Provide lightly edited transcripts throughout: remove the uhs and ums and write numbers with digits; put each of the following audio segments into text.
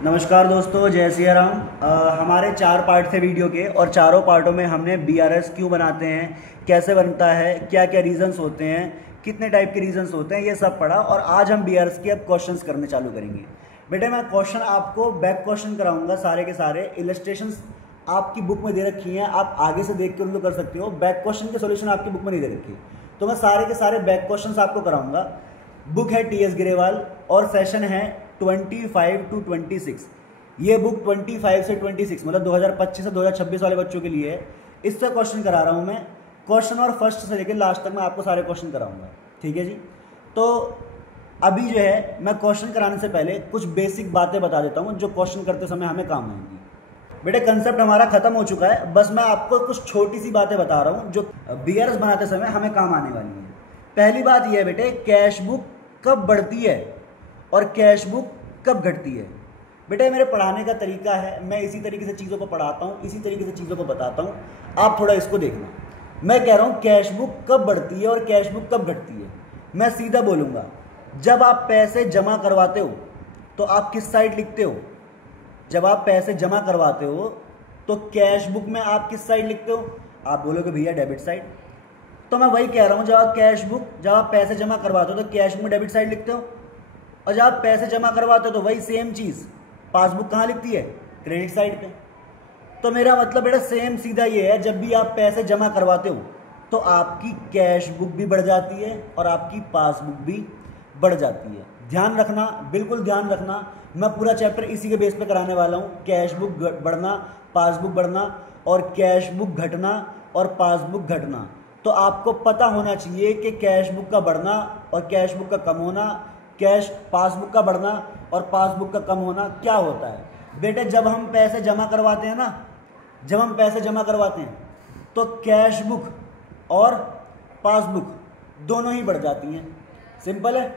नमस्कार दोस्तों, जय सिया राम। हमारे 4 पार्ट थे वीडियो के और चारों पार्टों में हमने बीआरएस क्यों बनाते हैं, कैसे बनता है, क्या क्या रीजंस होते हैं, कितने टाइप के रीजंस होते हैं, ये सब पढ़ा। और आज हम बीआरएस के अब क्वेश्चंस करने चालू करेंगे। बेटे मैं क्वेश्चन आपको बैक क्वेश्चन कराऊंगा, सारे के सारे इलस्ट्रेशंस आपकी बुक में दे रखी हैं, आप आगे से देख के उनको कर सकते हो। बैक क्वेश्चन के सोल्यूशन आपकी बुक में नहीं दे रखी, तो मैं सारे के सारे बैक क्वेश्चन आपको कराऊंगा। बुक है टी एस ग्रेवाल और सेशन है 25 to 26। ये बुक 25 से 26 मतलब 2025 से 2026 वाले बच्चों के लिए है। इससे क्वेश्चन करा रहा हूँ मैं। क्वेश्चन और फर्स्ट से लेकर लास्ट तक मैं आपको सारे क्वेश्चन कराऊंगा, ठीक है जी। तो अभी जो है मैं क्वेश्चन कराने से पहले कुछ बेसिक बातें बता देता हूँ जो क्वेश्चन करते समय हमें काम आएंगी। बेटे कंसेप्ट हमारा खत्म हो चुका है, बस मैं आपको कुछ छोटी सी बातें बता रहा हूँ जो बीआरएस बनाते समय हमें काम आने वाली है। पहली बात यह है बेटे, कैश बुक कब बढ़ती है और कैश बुक कब घटती है। बेटे मेरे पढ़ाने का तरीका है, मैं इसी तरीके से चीज़ों को पढ़ाता हूँ, इसी तरीके से चीज़ों को बताता हूँ। आप थोड़ा इसको देखना। मैं कह रहा हूँ कैश बुक कब बढ़ती है और कैश बुक कब घटती है। मैं सीधा बोलूँगा, जब आप पैसे जमा करवाते हो तो आप किस साइड लिखते हो। जब आप पैसे जमा करवाते हो तो कैश बुक में आप किस साइड लिखते हो। आप बोलोगे भैया डेबिट साइड। तो मैं वही कह रहा हूँ, जब आप पैसे जमा करवाते हो तो कैश बुक में डेबिट साइड लिखते हो, और जब आप पैसे जमा करवाते हो तो वही सेम चीज़ पासबुक कहाँ लिखती है, क्रेडिट साइड पे। तो मेरा मतलब बेटा सेम सीधा ये है, जब भी आप पैसे जमा करवाते हो तो आपकी कैश बुक भी बढ़ जाती है और आपकी पासबुक भी बढ़ जाती है। ध्यान रखना, बिल्कुल ध्यान रखना। मैं पूरा चैप्टर इसी के बेस पे कराने वाला हूँ। कैश बुक बढ़ना, पासबुक बढ़ना और कैश बुक घटना और पासबुक घटना। तो आपको पता होना चाहिए कि कैश बुक का बढ़ना और कैश बुक का कम होना, पासबुक का बढ़ना और पासबुक का कम होना क्या होता है। बेटे जब हम पैसे जमा करवाते हैं ना, जब हम पैसे जमा करवाते हैं तो कैश बुक और पासबुक दोनों ही बढ़ जाती हैं। सिंपल है।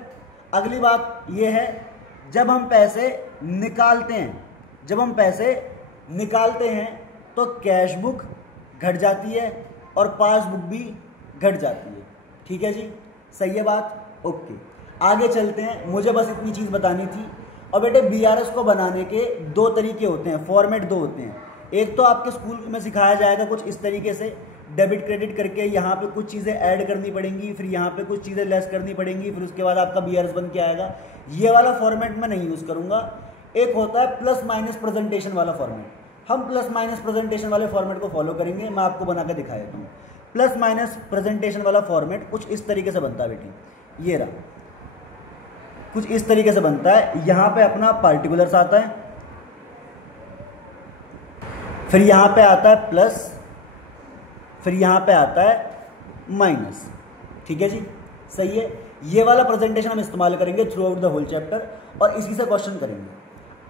अगली बात यह है, जब हम पैसे निकालते हैं तो कैश बुक घट जाती है और पासबुक भी घट जाती है। ठीक है जी, सही है बात, ओके। आगे चलते हैं, मुझे बस इतनी चीज़ बतानी थी। और बेटे बीआरएस को बनाने के 2 तरीके होते हैं, फॉर्मेट 2 होते हैं। एक तो आपके स्कूल में सिखाया जाएगा कुछ इस तरीके से, डेबिट क्रेडिट करके यहाँ पे कुछ चीज़ें ऐड करनी पड़ेंगी, फिर यहाँ पे कुछ चीज़ें लेस करनी पड़ेंगी, फिर उसके बाद आपका बीआरएस बन के आएगा। ये वाला फॉर्मेट मैं नहीं यूज़ करूँगा। एक होता है प्लस माइनस प्रेजेंटेशन वाला फॉर्मेट। हम प्लस माइनस प्रेजेंटेशन वाले फॉर्मेट को फॉलो करेंगे। मैं आपको बना कर दिखा देता हूँ। प्लस माइनस प्रेजेंटेशन वाला फॉर्मेट कुछ इस तरीके से बनता है बेटी, ये रहा, कुछ इस तरीके से बनता है। यहाँ पे अपना पार्टिकुलर्स आता है, फिर यहाँ पे आता है प्लस, फिर यहाँ पे आता है माइनस। ठीक है जी, सही है। ये वाला प्रेजेंटेशन हम इस्तेमाल करेंगे throughout the whole chapter और इसी से क्वेश्चन करेंगे।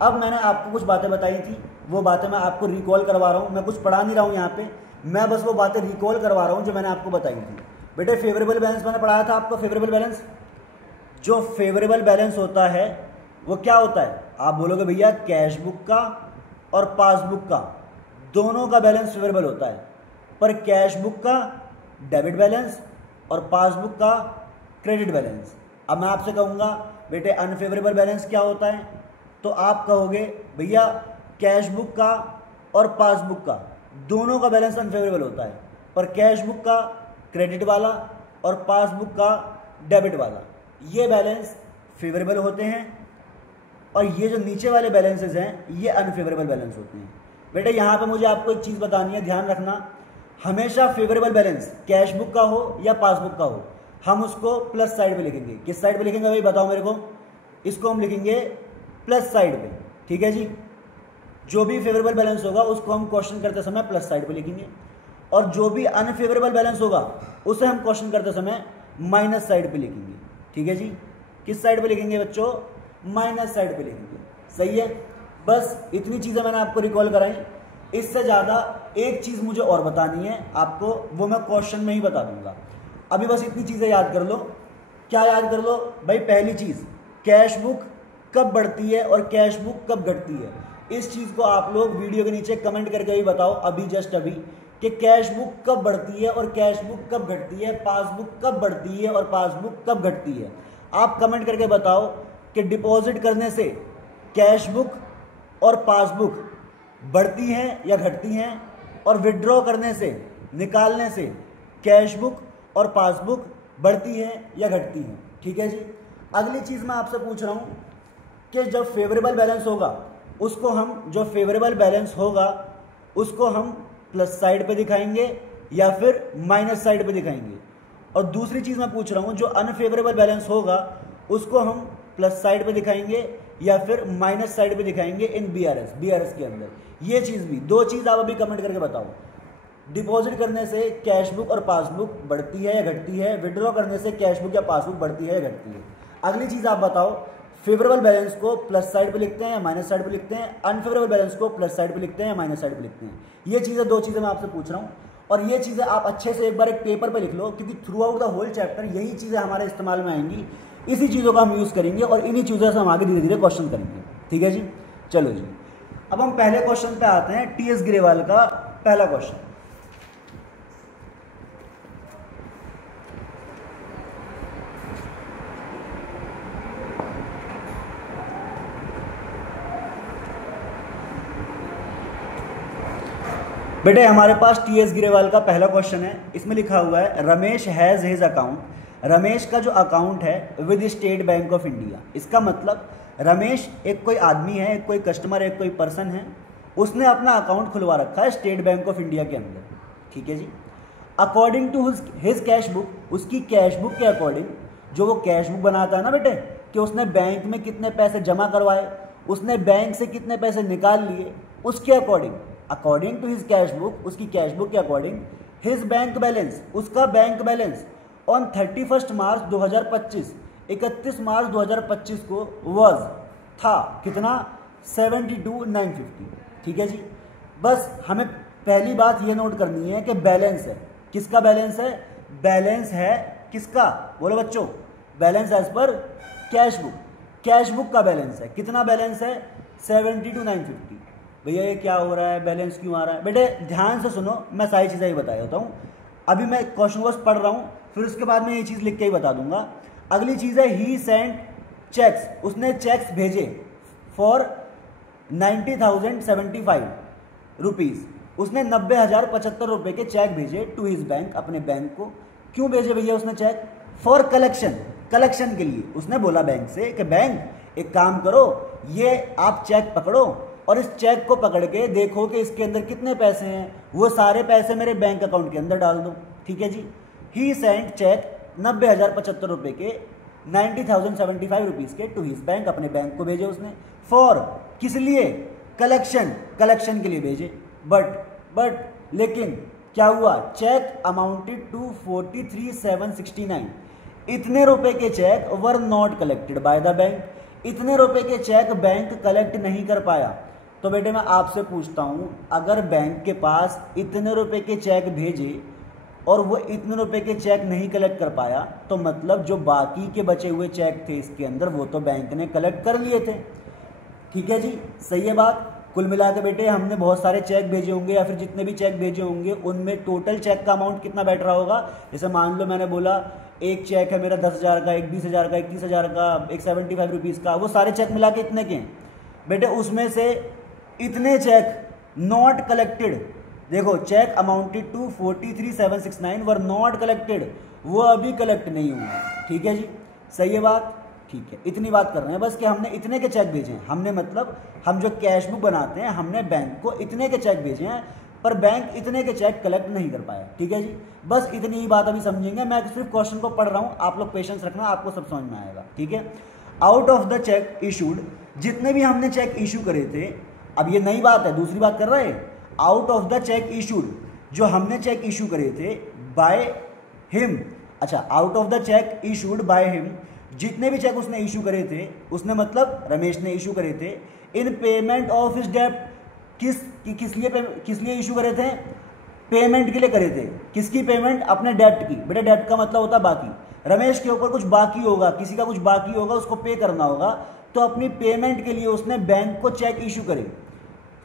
अब मैंने आपको कुछ बातें बताई थी, वो बातें मैं आपको रिकॉल करवा रहा हूँ। मैं कुछ पढ़ा नहीं रहा हूँ यहाँ पे, मैं बस वो बातें रिकॉल करवा रहा हूँ जो मैंने आपको बताई थी। बेटे फेवरेबल बैलेंस मैंने पढ़ाया था आपको। फेवरेबल बैलेंस, जो फेवरेबल बैलेंस होता है वो क्या होता है। आप बोलोगे भैया कैश बुक का और पासबुक का दोनों का बैलेंस फेवरेबल होता है, पर कैश बुक का डेबिट बैलेंस और पासबुक का क्रेडिट बैलेंस। अब मैं आपसे कहूँगा बेटे अनफेवरेबल बैलेंस क्या होता है, तो आप कहोगे भैया कैश बुक का और पासबुक का दोनों का बैलेंस अनफेवरेबल होता है, पर कैश बुक का क्रेडिट वाला और पासबुक का डेबिट वाला ये बैलेंस फेवरेबल होते हैं, और ये जो नीचे वाले बैलेंसेस हैं ये अनफेवरेबल बैलेंस होते हैं। बेटे यहाँ पे मुझे आपको एक चीज़ बतानी है, ध्यान रखना। हमेशा फेवरेबल बैलेंस कैश बुक का हो या पासबुक का हो, हम उसको प्लस साइड पे लिखेंगे। किस साइड पे लिखेंगे भाई बताओ मेरे को। इसको हम लिखेंगे प्लस साइड पे, ठीक है जी। जो भी फेवरेबल बैलेंस होगा उसको हम क्वेश्चन करते समय प्लस साइड पे लिखेंगे, और जो भी अनफेवरेबल बैलेंस होगा उसे हम क्वेश्चन करते समय माइनस साइड पे लिखेंगे। ठीक है जी, किस साइड पे लिखेंगे बच्चों, माइनस साइड पे लिखेंगे। सही है, बस इतनी चीज़ें मैंने आपको रिकॉल कराई। इससे ज़्यादा एक चीज़ मुझे और बतानी है आपको, वो मैं क्वेश्चन में ही बता दूंगा। अभी बस इतनी चीज़ें याद कर लो। क्या याद कर लो भाई, पहली चीज़ कैश बुक कब बढ़ती है और कैश बुक कब घटती है। इस चीज़ को आप लोग वीडियो के नीचे कमेंट करके भी बताओ अभी, जस्ट अभी, कि कैश बुक कब बढ़ती है और कैश बुक कब घटती है, पासबुक कब बढ़ती है और पासबुक कब घटती है। आप कमेंट करके बताओ कि डिपॉजिट करने से कैश बुक और पासबुक बढ़ती हैं या घटती हैं, और विड्रॉ करने से, निकालने से कैश बुक और पासबुक बढ़ती है या घटती है। ठीक है जी। अगली चीज़ मैं आपसे पूछ रहा हूँ कि जब फेवरेबल बैलेंस होगा उसको हम, जो फेवरेबल बैलेंस होगा उसको हम प्लस साइड पे दिखाएंगे या फिर माइनस साइड पे दिखाएंगे, और दूसरी चीज़ मैं पूछ रहा हूँ जो अनफेवरेबल बैलेंस होगा उसको हम प्लस साइड पे दिखाएंगे या फिर माइनस साइड पे दिखाएंगे इन बीआरएस के अंदर। ये चीज़ भी, दो चीज़ आप अभी कमेंट करके बताओ। डिपॉजिट करने से कैश बुक और पासबुक बढ़ती है या घटती है, विड्रॉ करने से कैश बुक या पासबुक बढ़ती है या घटती है। अगली चीज़ आप बताओ, फेवरेबल बैलेंस को प्लस साइड पे लिखते हैं या माइनस साइड पे लिखते हैं, अनफेवरेबल बैलेंस को प्लस साइड पे लिखते हैं या माइनस साइड पे लिखते हैं। ये चीज़ें, दो चीज़ें मैं आपसे पूछ रहा हूँ, और ये चीज़ें आप अच्छे से एक बार एक पेपर पे लिख लो, क्योंकि throughout the whole chapter यही चीज़ें हमारे इस्तेमाल में आएंगी। इसी चीज़ों का हम यूज़ करेंगे और इन्हीं चीज़ों से हम आगे धीरे धीरे क्वेश्चन करेंगे। ठीक है जी, चलो जी। अब हम पहले क्वेश्चन पे आते हैं, टी एस ग्रेवाल का पहला क्वेश्चन। बेटे हमारे पास टी एस ग्रेवाल का पहला क्वेश्चन है। इसमें लिखा हुआ है Ramesh has his account, Ramesh का जो अकाउंट है with state bank of India. इसका मतलब रमेश एक कोई आदमी है, एक कोई कस्टमर, एक कोई पर्सन है, उसने अपना अकाउंट खुलवा रखा है स्टेट बैंक ऑफ इंडिया के अंदर। ठीक है जी। According to his cash book, उसकी कैश बुक के अकॉर्डिंग, जो वो कैश बुक बनाता है ना बेटे, कि उसने बैंक में कितने पैसे जमा करवाए, उसने बैंक से कितने पैसे निकाल लिए, उसके according, according to his cash book, उसकी कैश बुक के अकॉर्डिंग, हिज बैंक बैलेंस, उसका bank balance on 31 March 2025, 31 March 2025 को वॉज, था कितना, 72,950। ठीक है जी। बस हमें पहली बात ये नोट करनी है कि बैलेंस है, किसका बैलेंस है, बैलेंस है किसका, बोलो बच्चों, balance as per cash book, cash book का बैलेंस है, कितना बैलेंस है, 72,950। भैया ये क्या हो रहा है, बैलेंस क्यों आ रहा है? बेटे ध्यान से सुनो, मैं सारी चीज़ें ही बता देता हूँ। अभी मैं क्वेश्चन बस पढ़ रहा हूँ, फिर उसके बाद मैं ये चीज़ लिख के ही बता दूंगा। अगली चीज़ है ही सेंट चेक्स, उसने चेक्स भेजे फॉर 90,075 रुपीज़, उसने 90,075 रुपये के चेक भेजे टू हिज बैंक, अपने बैंक को। क्यों भेजे भैया उसने चेक? फॉर कलेक्शन, कलेक्शन के लिए। उसने बोला बैंक से कि बैंक एक काम करो, ये आप चेक पकड़ो और इस चेक को पकड़ के देखो कि इसके अंदर कितने पैसे हैं, वो सारे पैसे मेरे बैंक अकाउंट के अंदर डाल दो। ठीक है जी। ही सेंट चेक 90,075 रुपये के, 90,075 रुपीज़ के टू हिज बैंक, अपने बैंक को भेजे उसने। फॉर किस लिए? कलेक्शन, कलेक्शन के लिए भेजे। बट लेकिन क्या हुआ, चेक अमाउंटेड टू 43,769, इतने रुपए के cheque were not collected by the bank, इतने रुपए के चेक बैंक कलेक्ट नहीं कर पाया। तो बेटे मैं आपसे पूछता हूं, अगर बैंक के पास इतने रुपए के चेक भेजे और वो इतने रुपए के चेक नहीं कलेक्ट कर पाया, तो मतलब जो बाकी के बचे हुए चेक थे इसके अंदर, वो तो बैंक ने कलेक्ट कर लिए थे। ठीक है जी, सही है बात। कुल मिला के बेटे हमने बहुत सारे चेक भेजे होंगे, या फिर जितने भी चेक भेजे होंगे उनमें टोटल चेक का अमाउंट कितना बैठ रहा होगा। जैसे मान लो मैंने बोला एक चेक है मेरा 10,000 का, एक 20,000 का, एक 30,000 का, एक 75 रुपीज़ का, वो सारे चेक मिला के इतने के बेटे, उसमें से इतने चेक नॉट कलेक्टेड, देखो cheque amounted to 43,769 were not collected, वो अभी कलेक्ट नहीं हुआ। ठीक है जी, सही है बात। ठीक है, इतनी बात कर रहे हैं बस कि हमने इतने के चेक भेजे हैं। हमने मतलब हम जो कैश बुक बनाते हैं, हमने बैंक को इतने के चेक भेजे हैं, पर बैंक इतने के चेक कलेक्ट नहीं कर पाया। ठीक है जी, बस इतनी ही बात अभी समझेंगे। मैं सिर्फ क्वेश्चन को पढ़ रहा हूँ, आप लोग पेशेंस रखना, आपको सब समझ में आएगा। ठीक है। Out of the check issued, जितने भी हमने चेक इशू करे थे, अब ये नई बात है, दूसरी बात कर रहे हैं। Out of the check issued, जो हमने चेक इशू करे थे बाय हिम, अच्छा out of the check issued by him, जितने भी चेक उसने इशू करे थे, उसने मतलब रमेश ने इशू करे थे, इन पेमेंट ऑफ हिज डेब्ट, किस लिए इशू करे थे? पेमेंट के लिए करे थे। किसकी पेमेंट? अपने डेब्ट की। बेटा डेब्ट का मतलब होता है बाकी, रमेश के ऊपर कुछ बाकी होगा, किसी का कुछ बाकी होगा, उसको पे करना होगा, तो अपनी पेमेंट के लिए उसने बैंक को चेक इशू करे।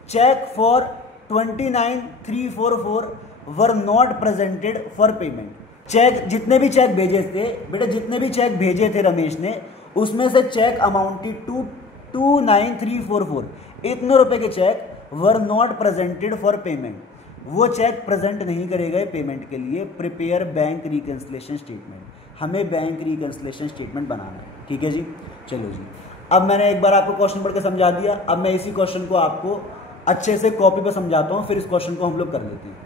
Cheque for 29,344 were not presented for payment. Cheque, जितने भी चेक भेजे थे बेटा, जितने भी चेक भेजे थे रमेश ने, उसमें से चेक अमाउंटेड टू 29,344 इतने रुपए के cheque were not presented for payment, वो चेक प्रेजेंट नहीं करे गए पेमेंट के लिए। प्रिपेयर बैंक रिकन्सिलेशन स्टेटमेंट, हमें बैंक रिकन्सिलेशन स्टेटमेंट बनाना है, ठीक है जी। चलो जी, अब मैंने एक बार आपको क्वेश्चन पढ़ के समझा दिया, अब मैं इसी क्वेश्चन को आपको अच्छे से कॉपी पे समझाता हूँ, फिर इस क्वेश्चन को हम लोग कर लेते हैं।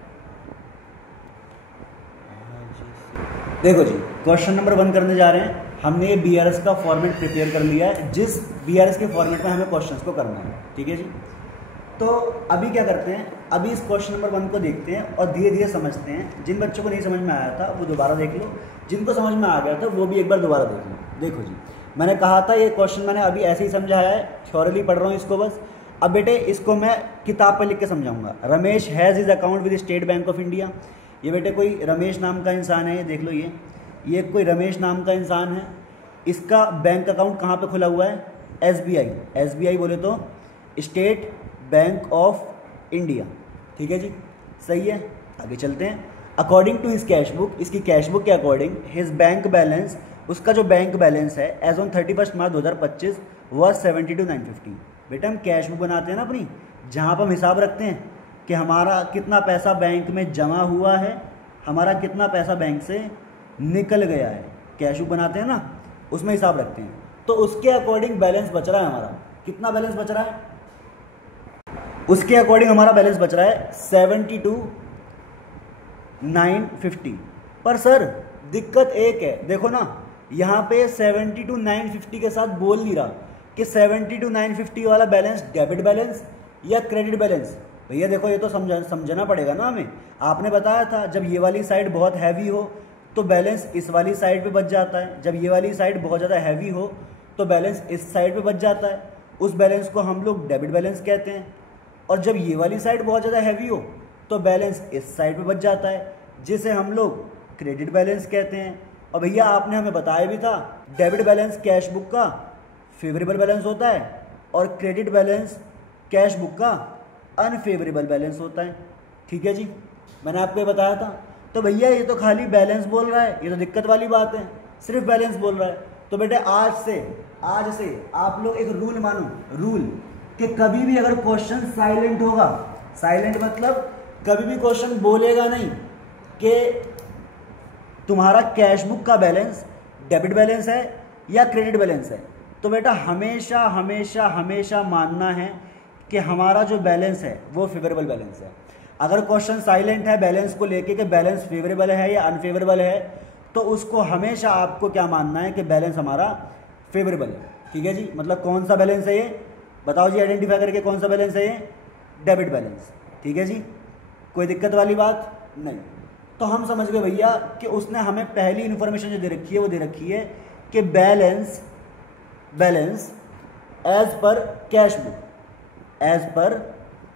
देखो जी, क्वेश्चन नंबर 1 करने जा रहे हैं। हमने ये BRS का फॉर्मेट प्रिपेयर कर लिया है, जिस BRS के फॉर्मेट में हमें क्वेश्चंस को करना है, ठीक है जी। तो अभी क्या करते हैं, अभी इस क्वेश्चन नंबर 1 को देखते हैं और धीरे धीरे समझते हैं। जिन बच्चों को नहीं समझ में आया था वो दोबारा देख लो, जिनको समझ में आ गया था वो भी एक बार दोबारा देख लो। देखो जी, मैंने कहा था ये क्वेश्चन मैंने अभी ऐसे ही समझाया है, थ्योरली पढ़ रहा हूँ इसको बस। अब बेटे इसको मैं किताब पर लिख के समझाऊंगा। Ramesh has his account with state bank of India. ये बेटे कोई रमेश नाम का इंसान है, ये देख लो, ये कोई रमेश नाम का इंसान है। इसका बैंक अकाउंट कहाँ पे खुला हुआ है? SBI बोले तो स्टेट बैंक ऑफ इंडिया, ठीक है जी, सही है। आगे चलते हैं। According to his cash book, इसकी कैश बुक के अकॉर्डिंग हिज बैंक बैलेंस, उसका जो बैंक बैलेंस है एज ऑन 31 मार्च 2025 वॉज 72,950। बेटा हम कैश बुक बनाते हैं ना अपनी, जहाँ पर हम हिसाब रखते हैं कि हमारा कितना पैसा बैंक में जमा हुआ है, हमारा कितना पैसा बैंक से निकल गया है, कैश बुक बनाते हैं ना, उसमें हिसाब रखते हैं। तो उसके अकॉर्डिंग बैलेंस बच रहा है हमारा, कितना बैलेंस बच रहा है? उसके अकॉर्डिंग हमारा बैलेंस बच रहा है 72,950। पर सर दिक्कत एक है, देखो ना यहाँ पे 72,950 के साथ बोल नहीं रहा कि 72,950 वाला बैलेंस डेबिट बैलेंस या क्रेडिट बैलेंस। भैया देखो ये तो समझना पड़ेगा ना हमें। आपने बताया था जब ये वाली साइड बहुत हैवी हो तो बैलेंस इस वाली साइड पे बच जाता है, जब ये वाली साइड बहुत ज़्यादा हैवी हो तो बैलेंस इस साइड पे बच जाता है। उस बैलेंस को हम लोग डेबिट बैलेंस कहते हैं। और जब ये वाली साइड बहुत ज़्यादा हैवी हो तो बैलेंस इस साइड पे बच जाता है, जिसे हम लोग क्रेडिट बैलेंस कहते हैं। और भैया आपने हमें बताया भी था डेबिट बैलेंस कैश बुक का फेवरेबल बैलेंस होता है और क्रेडिट बैलेंस कैश बुक का अनफेवरेबल बैलेंस होता है, ठीक है जी, मैंने आपको ये बताया था। तो भैया ये तो खाली बैलेंस बोल रहा है, ये तो दिक्कत वाली बात है, सिर्फ बैलेंस बोल रहा है। तो बेटे आज से आप लोग एक रूल मानो, रूल कि कभी भी अगर क्वेश्चन साइलेंट होगा, साइलेंट मतलब कभी भी क्वेश्चन बोलेगा नहीं कि तुम्हारा कैश बुक का बैलेंस डेबिट बैलेंस है या क्रेडिट बैलेंस है, तो बेटा हमेशा हमेशा हमेशा मानना है कि हमारा जो बैलेंस है वो फेवरेबल बैलेंस है। अगर क्वेश्चन साइलेंट है बैलेंस को लेके कि बैलेंस फेवरेबल है या अनफेवरेबल है, तो उसको हमेशा आपको क्या मानना है कि बैलेंस हमारा फेवरेबल है, ठीक है जी। मतलब कौन सा बैलेंस है ये बताओ जी, आइडेंटिफाई करके कौन सा बैलेंस है ये? डेबिट बैलेंस, ठीक है जी, कोई दिक्कत वाली बात नहीं। तो हम समझ गए भैया कि उसने हमें पहली इन्फॉर्मेशन जो दे रखी है वो दे रखी है कि balance as per cash book, as per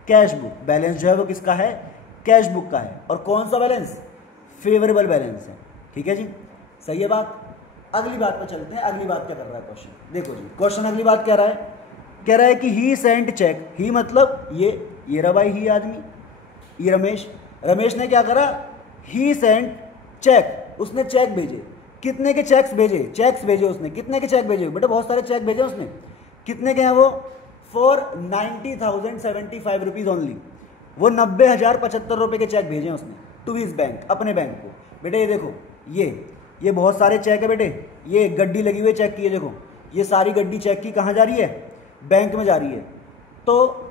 cash book, balance जो है वो किसका है? कैश बुक का है। और कौन सा बैलेंस? फेवरेबल बैलेंस है, ठीक है जी, सही है बात। अगली बात पर चलते हैं। अगली बात क्या कर रहा है क्वेश्चन? देखो जी, क्वेश्चन अगली बात कह रहा है कि ही सेंट चेक, ही मतलब ये रहा भाई, ही आदमी, ये रमेश ने क्या करा? ही सेंट चेक, उसने चेक भेजे। कितने के चेक्स भेजे उसने? कितने के चेक भेजे बेटा? बहुत सारे चेक भेजे उसने। कितने के हैं वो? For 90,075 rupees only. वो 90,075 रुपये के चेक भेजे उसने टू हिज बैंक, अपने बैंक को। बेटे ये देखो, ये बहुत सारे चेक है बेटे, ये गड्डी लगी हुई है चेक की, ये देखो, ये सारी गड्डी चेक की कहाँ जा रही है? बैंक में जा रही है। तो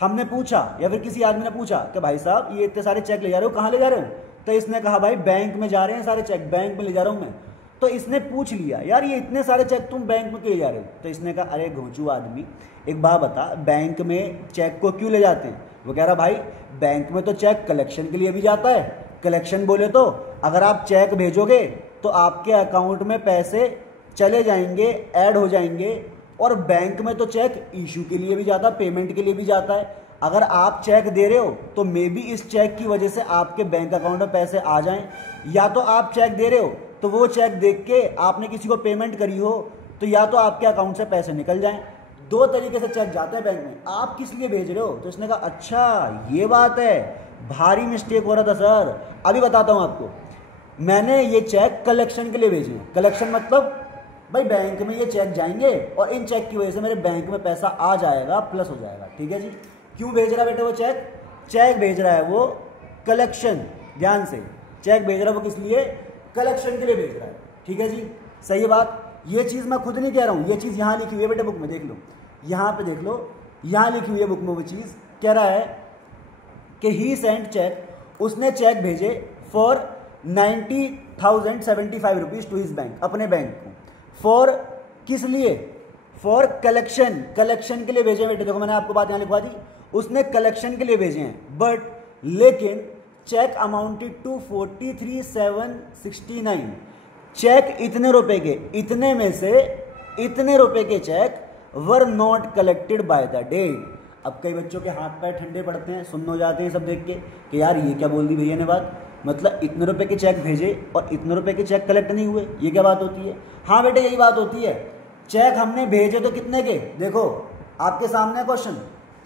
हमने पूछा या फिर किसी आदमी ने पूछा कि भाई साहब ये इतने सारे चेक ले जा रहे हो, कहाँ ले जा रहे हो? तो इसने कहा भाई बैंक में जा रहे हैं सारे चेक, बैंक में ले जा रहा हूँ मैं। तो इसने पूछ लिया यार ये इतने सारे चेक तुम बैंक में क्यों ले जा रहे हो? तो इसने कहा अरे घोंचू आदमी, एक बात बता, बैंक में चेक को क्यों ले जाते हैं? वो कह रहा भाई बैंक में तो चेक कलेक्शन के लिए भी जाता है। कलेक्शन बोले तो अगर आप चेक भेजोगे तो आपके अकाउंट में पैसे चले जाएंगे, ऐड हो जाएंगे। और बैंक में तो चेक इशू के लिए भी जाता है, पेमेंट के लिए भी जाता है। अगर आप चेक दे रहे हो तो मे बी इस चेक की वजह से आपके बैंक अकाउंट में पैसे आ जाएं, या तो आप चेक दे रहे हो तो वो चेक देख के आपने किसी को पेमेंट करी हो तो या तो आपके अकाउंट से पैसे निकल जाएं। दो तरीके से चेक जाते हैं बैंक में, आप किस लिए भेज रहे हो? तो इसने कहा अच्छा ये बात है, भारी मिस्टेक हो रहा था सर। अभी बताता हूँ आपको, मैंने ये चेक कलेक्शन के लिए भेजे। कलेक्शन मतलब भाई बैंक में ये चेक जाएंगे और इन चेक की वजह से मेरे बैंक में पैसा आ जाएगा, प्लस हो जाएगा। ठीक है जी। क्यों भेज रहा है बेटे वो चेक? चेक भेज रहा है वो कलेक्शन, ध्यान से, चेक भेज रहा है वो किस लिए? कलेक्शन के लिए भेज रहा है। ठीक है जी, सही है बात। ये चीज़ मैं खुद नहीं कह रहा हूँ, ये चीज़ यहाँ लिखी हुई है बेटे बुक में, देख लो, यहाँ पे देख लो, यहाँ लिखी हुई है बुक में। वो चीज़ कह रहा है कि ही सेंट चेक, उसने चेक भेजे for 90,075 rupees to his bank, अपने बैंक को। फॉर किस लिए? फॉर कलेक्शन, कलेक्शन के लिए भेजे बेटे। देखो मैंने आपको बात यहाँ लिखवा दी, उसने कलेक्शन के लिए भेजे हैं। बट लेकिन चेक अमाउंटेड टू 43,769, चेक इतने रुपए के, इतने में से इतने रुपए के cheque were not collected by the date. अब कई बच्चों के हाथ पैर ठंडे पड़ते हैं, सुन्न हो जाते हैं सब देख के कि यार ये क्या बोल दी भैया ने बात, मतलब इतने रुपए के चेक भेजे और इतने रुपए के चेक कलेक्ट नहीं हुए, ये क्या बात होती है? हाँ बेटे यही बात होती है। चेक हमने भेजे तो कितने के, देखो आपके सामने क्वेश्चन,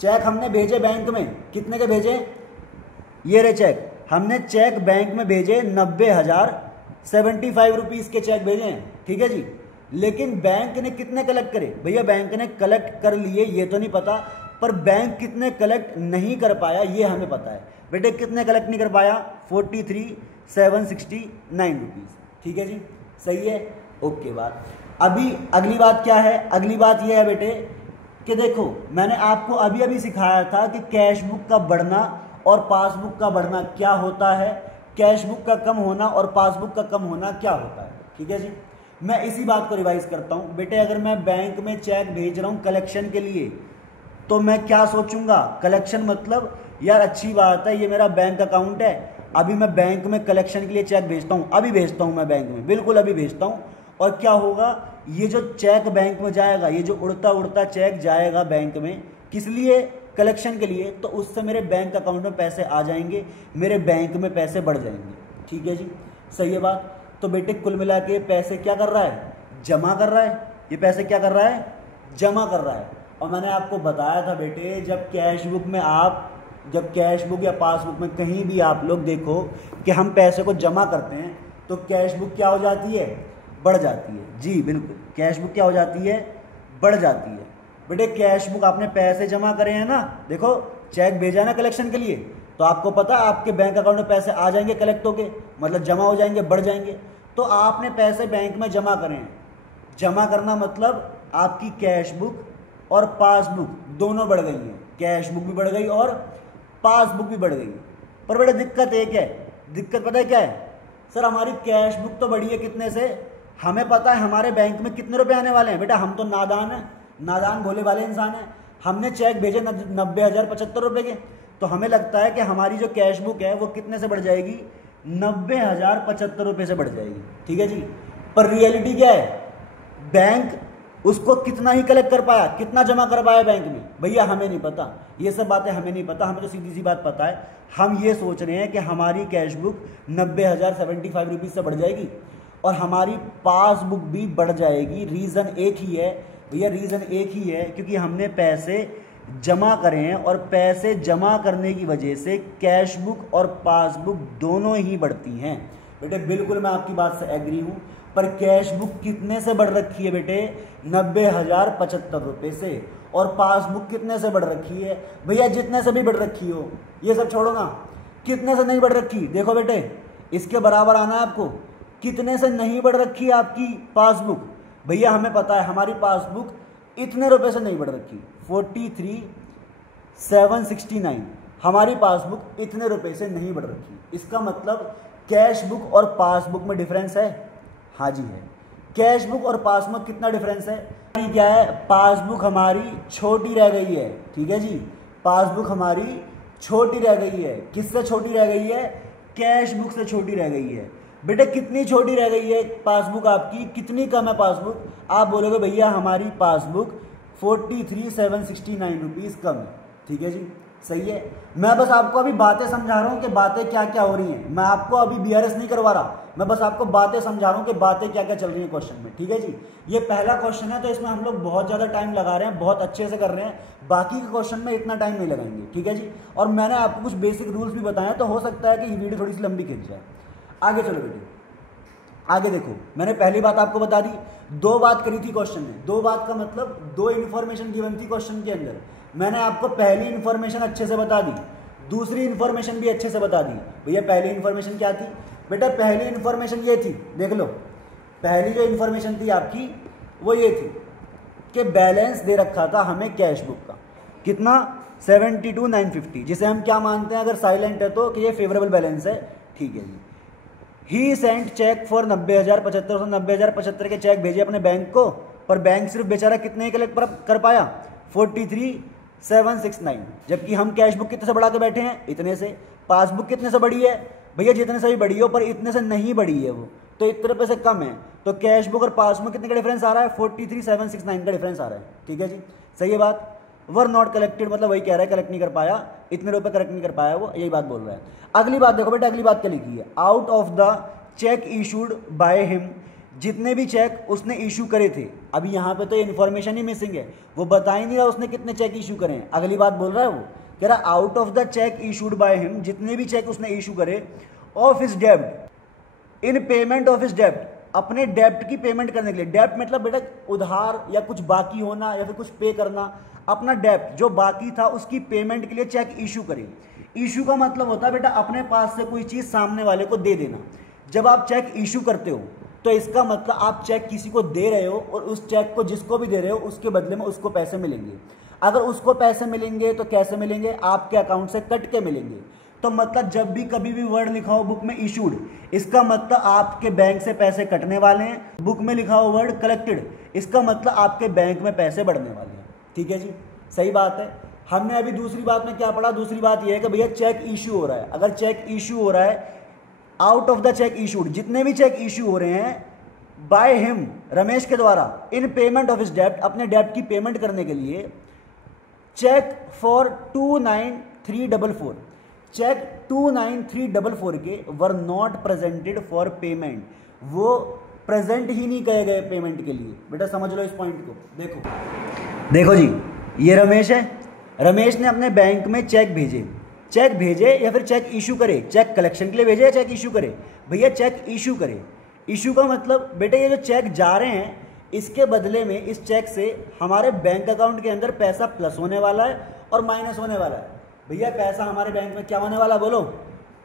चेक हमने भेजे बैंक में, कितने के भेजे? ये रे चेक, हमने चेक बैंक में भेजे 90,075 रुपीज़ के चेक भेजे हैं। ठीक है जी। लेकिन बैंक ने कितने कलेक्ट करे? भैया बैंक ने कलेक्ट कर लिए ये तो नहीं पता, पर बैंक कितने कलेक्ट नहीं कर पाया ये हमें पता है। बेटे कितने कलेक्ट नहीं कर पाया? 43,769 रुपीज़। ठीक है जी, सही है, ओके बात। अभी अगली बात क्या है? अगली बात यह है बेटे कि देखो मैंने आपको अभी अभी सिखाया था कि कैश बुक का बढ़ना और पासबुक का बढ़ना क्या होता है, कैश बुक का कम होना और पासबुक का कम होना क्या होता है। ठीक है जी, मैं इसी बात को रिवाइज करता हूँ बेटे। अगर मैं बैंक में चेक भेज रहा हूँ कलेक्शन के लिए तो मैं क्या सोचूंगा? कलेक्शन मतलब यार अच्छी बात है, ये मेरा बैंक अकाउंट है, अभी मैं बैंक में कलेक्शन के लिए चेक भेजता हूँ, अभी भेजता हूँ मैं बैंक में, बिल्कुल अभी भेजता हूँ। और क्या होगा? ये जो चेक बैंक में जाएगा, ये जो उड़ता उड़ता चेक जाएगा बैंक में, किस लिए? कलेक्शन के लिए। तो उससे मेरे बैंक अकाउंट में पैसे आ जाएंगे, मेरे बैंक में पैसे बढ़ जाएंगे। ठीक है जी, सही है बात। तो बेटे कुल मिला के पैसे क्या कर रहा है? जमा कर रहा है। ये पैसे क्या कर रहा है? जमा कर रहा है। और मैंने आपको बताया था बेटे, जब कैश बुक में आप, जब कैश बुक या पासबुक में कहीं भी आप लोग देखो कि हम पैसे को जमा करते हैं तो कैश बुक क्या हो जाती है? बढ़ जाती है। जी बिल्कुल, कैश बुक क्या हो जाती है? बढ़ जाती है। बेटे कैश बुक आपने पैसे जमा करे हैं ना, देखो चेक भेजा ना कलेक्शन के लिए, तो आपको पता आपके बैंक अकाउंट में पैसे आ जाएंगे कलेक्ट होके, मतलब जमा हो जाएंगे, बढ़ जाएंगे। तो आपने पैसे बैंक में जमा करे हैं, जमा करना मतलब आपकी कैश बुक और पासबुक दोनों बढ़ गई हैं, कैश बुक भी बढ़ गई और पासबुक भी बढ़ गई। पर बेटा दिक्कत एक है, दिक्कत पता है क्या है? सर हमारी कैश बुक तो बढ़ी है कितने से? हमें पता है हमारे बैंक में कितने रुपए आने वाले हैं। बेटा हम तो नादान हैं, नादान भोले वाले इंसान हैं। हमने चेक भेजे 90,075 रुपये के, तो हमें लगता है कि हमारी जो कैश बुक है वो कितने से बढ़ जाएगी? 90,075 रुपये से बढ़ जाएगी। ठीक है जी। पर रियलिटी क्या है? बैंक उसको कितना ही कलेक्ट कर पाया, कितना जमा कर पाया बैंक में, भैया हमें नहीं पता। ये सब बातें हमें नहीं पता, हमें तो सीधी सी बात पता है। हम ये सोच रहे हैं कि हमारी कैश बुक 90,075 रुपीज़ से बढ़ जाएगी और हमारी पासबुक भी बढ़ जाएगी। रीज़न एक ही है भैया, रीज़न एक ही है, क्योंकि हमने पैसे जमा करे हैं और पैसे जमा करने की वजह से कैश बुक और पासबुक दोनों ही बढ़ती हैं। बेटे बिल्कुल मैं आपकी बात से एग्री हूँ, पर कैश बुक कितने से बढ़ रखी है बेटे? 90,075 रुपये से। और पासबुक कितने से बढ़ रखी है? भैया जितने से भी बढ़ रखी हो, ये सब छोड़ो ना, कितने से नहीं बढ़ रखी? देखो बेटे इसके बराबर आना है आपको, कितने से नहीं बढ़ रखी है आपकी पासबुक? भैया हमें पता है हमारी पासबुक इतने रुपए से नहीं बढ़ रखी, 43,769 हमारी पासबुक इतने रुपए से नहीं बढ़ रखी। इसका मतलब कैश बुक और पासबुक में डिफरेंस है। हाँ जी है। कैश बुक और पासबुक कितना डिफरेंस है? क्या है? पासबुक हमारी छोटी रह गई है। ठीक है जी, पासबुक हमारी छोटी रह गई है। किससे छोटी रह गई है? कैश बुक से छोटी रह गई है। बेटे कितनी छोटी रह गई है पासबुक आपकी? कितनी कम है पासबुक? आप बोलोगे भैया हमारी पासबुक 43,769 रुपीज़ कम है। ठीक है जी, सही है। मैं बस आपको अभी बातें समझा रहा हूँ कि बातें क्या क्या हो रही हैं। मैं आपको अभी बीआरएस नहीं करवा रहा, मैं बस आपको बातें समझा रहा हूँ कि बातें क्या क्या चल रही हैं क्वेश्चन में। ठीक है जी, ये पहला क्वेश्चन है तो इसमें हम लोग बहुत ज़्यादा टाइम लगा रहे हैं, बहुत अच्छे से कर रहे हैं। बाकी के क्वेश्चन में इतना टाइम नहीं लगाएंगे। ठीक है जी, और मैंने आपको कुछ बेसिक रूल्स भी बताए हैं, तो हो सकता है कि ये वीडियो थोड़ी सी लंबी खिंच जाए। आगे चलो बेटे, आगे देखो, मैंने पहली बात आपको बता दी दो बात करी थी क्वेश्चन में। दो बात का मतलब दो इन्फॉर्मेशन गिवन थी क्वेश्चन के अंदर। मैंने आपको पहली इन्फॉर्मेशन अच्छे से बता दी, दूसरी इन्फॉर्मेशन भी अच्छे से बता दी। भैया पहली इन्फॉर्मेशन क्या थी बेटा? पहली इन्फॉर्मेशन ये थी, देख लो, पहली जो इन्फॉर्मेशन थी आपकी वो ये थी कि बैलेंस दे रखा था हमें कैश बुक का, कितना? 72,950, जिसे हम क्या मानते हैं अगर साइलेंट है तो कि ये फेवरेबल बैलेंस है। ठीक है जी। ही सेंट चेक फॉर 90,075, उसने 90,075 के चेक भेजे अपने बैंक को, पर बैंक सिर्फ बेचारा कितने कलेक्ट कर पाया? 43,769। जबकि हम कैश बुक कितने से बढ़ा के बैठे हैं? इतने से। पासबुक कितने से बढ़ी है? भैया जितने से भी बढ़ी हो, पर इतने से नहीं बढ़ी है वो, तो इतने रुपये से कम है। तो कैश बुक और पासबुक कितने का डिफरेंस आ रहा है? 43,769 का डिफरेंस आ रहा है। ठीक है जी, सही है बात। वर नॉट कलेक्टेड मतलब वही कह रहा है, कलेक्ट नहीं कर पाया, इतने रुपए कलेक्ट नहीं कर पाया, वो यही बात बोल रहा है। अगली बात देखो बेटा, अगली बात क्या लिखी है? Out of the check issued by him, जितने भी चेक उसने इशू करे थे। अभी यहाँ पे तो इन्फॉर्मेशन ही मिसिंग है, वो बता ही नहीं रहा उसने कितने चेक इशू करे हैं। अगली बात बोल रहा है, वो कह रहा out of the check issued by him, जितने भी चेक उसने इशू करे, ऑफ हिज डेब्ट इन पेमेंट ऑफ हिज डेब्ट, अपने डेब्ट की पेमेंट करने के लिए। डेब्ट मतलब बेटा उधार या कुछ बाकी होना या फिर कुछ पे करना। अपना डेब्ट जो बाकी था उसकी पेमेंट के लिए चेक इशू करें। इशू का मतलब होता है बेटा अपने पास से कोई चीज सामने वाले को दे देना। जब आप चेक इशू करते हो तो इसका मतलब आप चेक किसी को दे रहे हो और उस चेक को जिसको भी दे रहे हो उसके बदले में उसको पैसे मिलेंगे। अगर उसको पैसे मिलेंगे तो कैसे मिलेंगे? आपके अकाउंट से कट के मिलेंगे। तो मतलब जब भी कभी भी वर्ड लिखा हो बुक में इशूड, इसका मतलब आपके बैंक से पैसे कटने वाले हैं। बुक में लिखा हो वर्ड कलेक्टेड, इसका मतलब आपके बैंक में पैसे बढ़ने वाले हैं। ठीक है जी, सही बात है। हमने अभी दूसरी बात में क्या पढ़ा? दूसरी बात यह है कि भैया चेक इशू हो रहा है। अगर चेक इशू हो रहा है, out of the check issued, जितने भी चेक इशू हो रहे हैं बाय हिम, रमेश के द्वारा, इन पेमेंट ऑफ हिज डेब्ट, अपने डेब्ट की पेमेंट करने के लिए, चेक फॉर 29,344, चेक 29,344 के वर नॉट प्रेजेंटेड फॉर पेमेंट, वो प्रेजेंट ही नहीं कहे गए पेमेंट के लिए। बेटा समझ लो इस पॉइंट को। देखो जी, ये रमेश है, रमेश ने अपने बैंक में चेक भेजे या फिर चेक इशू करे। चेक कलेक्शन के लिए भेजे या चेक इशू करे? भैया चेक इशू करे। इशू का मतलब बेटे ये जो चेक जा रहे हैं इसके बदले में इस चेक से हमारे बैंक अकाउंट के अंदर पैसा प्लस होने वाला है और माइनस होने वाला है। भैया पैसा हमारे बैंक में क्या होने वाला? बोलो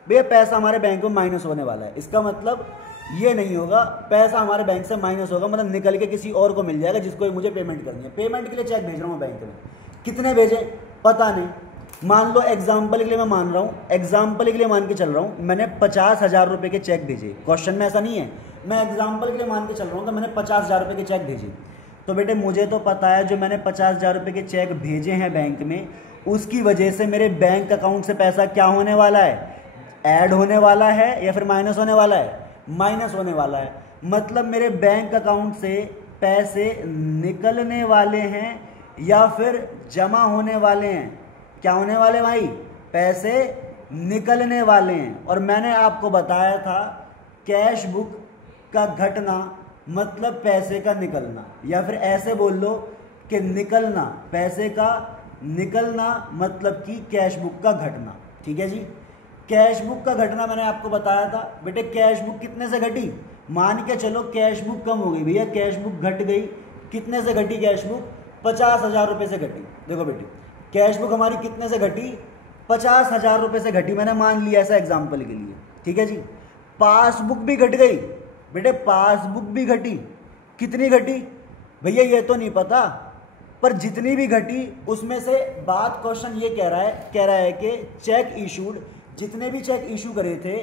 भैया, पैसा हमारे बैंक में माइनस होने वाला है। इसका मतलब ये नहीं होगा पैसा हमारे बैंक से माइनस होगा, मतलब निकल के किसी और को मिल जाएगा जिसको मुझे पेमेंट करनी है। पेमेंट के लिए चेक भेज रहा हूँ बैंक में, कितने भेजे पता नहीं। मान लो एग्जाम्पल के लिए मैं मान रहा हूँ, एग्जाम्पल के लिए मान के चल रहा हूँ, मैंने 50,000 रुपये के चेक भेजे। क्वेश्चन में ऐसा नहीं है, मैं एग्जाम्पल के लिए मान के चल रहा हूँ कि मैंने 50,000 रुपये के चेक भेजे। तो बेटे मुझे तो पता है जो मैंने 50,000 रुपये के चेक भेजे हैं बैंक में, उसकी वजह से मेरे बैंक अकाउंट से पैसा क्या होने वाला है? ऐड होने वाला है या फिर माइनस होने वाला है? माइनस होने वाला है। मतलब मेरे बैंक अकाउंट से पैसे निकलने वाले हैं या फिर जमा होने वाले हैं? क्या होने वाले भाई? पैसे निकलने वाले हैं। और मैंने आपको बताया था कैश बुक का घटना मतलब पैसे का निकलना, या फिर ऐसे बोल लो कि निकलना, पैसे का निकलना मतलब कि कैश बुक का घटना। ठीक है जी, कैश बुक का घटना मैंने आपको बताया था। बेटे कैश बुक कितने से घटी? मान के चलो कैश बुक कम हो गई। भैया कैश बुक घट गई, कितने से घटी कैश बुक? 50,000 रुपये से घटी। देखो बेटे कैश बुक हमारी कितने से घटी? 50,000 रुपये से घटी, मैंने मान लिया ऐसा एग्जाम्पल के लिए। ठीक है जी, पासबुक भी घट गई। बेटे पासबुक भी घटी, कितनी घटी? भैया ये तो नहीं पता, पर जितनी भी घटी उसमें से बात क्वेश्चन ये कह रहा है कि चेक इशूड, जितने भी चेक इशू करे थे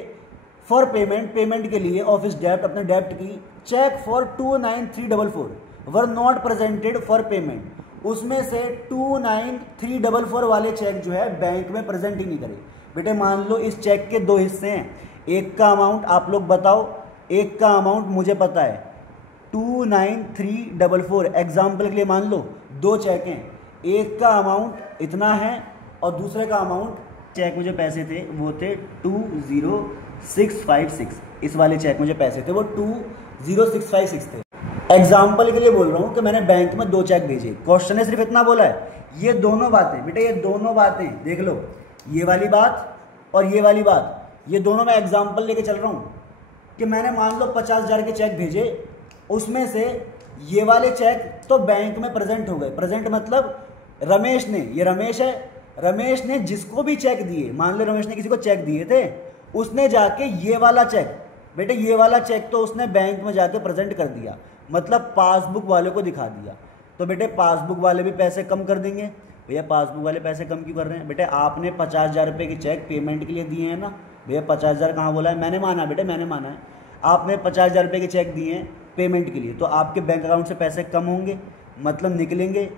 फॉर पेमेंट के लिए ऑफिस डेब्ट, अपने डेब्ट की, cheque for 29,344 were not presented for payment, उसमें से 29,344 वाले चेक जो है बैंक में प्रेजेंट ही नहीं करे। बेटे मान लो इस चेक के दो हिस्से हैं, एक का अमाउंट आप लोग बताओ, एक का अमाउंट मुझे पता है 29,344। एग्जाम्पल के लिए मान लो दो चेक हैं, एक का अमाउंट इतना है और दूसरे का अमाउंट, चेक मुझे पैसे थे वो थे 20,656, इस वाले चेक मुझे पैसे थे वो 20,656 थे। एग्जाम्पल के लिए बोल रहा हूँ कि मैंने बैंक में दो चेक भेजे, क्वेश्चन ने सिर्फ इतना बोला है। ये दोनों बातें बेटे, ये दोनों बातें देख लो, ये वाली बात और ये वाली बात, ये दोनों मैं एग्जाम्पल लेके चल रहा हूँ कि मैंने मान लो 50,000 के चेक भेजे, उसमें से ये वाले चेक तो बैंक में प्रेजेंट हो गए। प्रेजेंट मतलब रमेश ने, ये रमेश है, रमेश ने जिसको भी चेक दिए, मान लो रमेश ने किसी को चेक दिए थे, उसने जाके ये वाला चेक, बेटे ये वाला चेक तो उसने बैंक में जाके प्रेजेंट कर दिया, मतलब पासबुक वाले को दिखा दिया। तो बेटे पासबुक वाले भी पैसे कम कर देंगे। भैया पासबुक वाले पैसे कम क्यों कर रहे हैं? बेटे आपने 50,000 रुपये के चेक पेमेंट के लिए दिए हैं ना। भैया 50,000 कहाँ बोला है? मैंने माना बेटे, मैंने माना है। आपने 50,000 रुपये के चेक दिए हैं पेमेंट के लिए, तो आपके बैंक अकाउंट से पैसे कम होंगे, मतलब निकलेंगे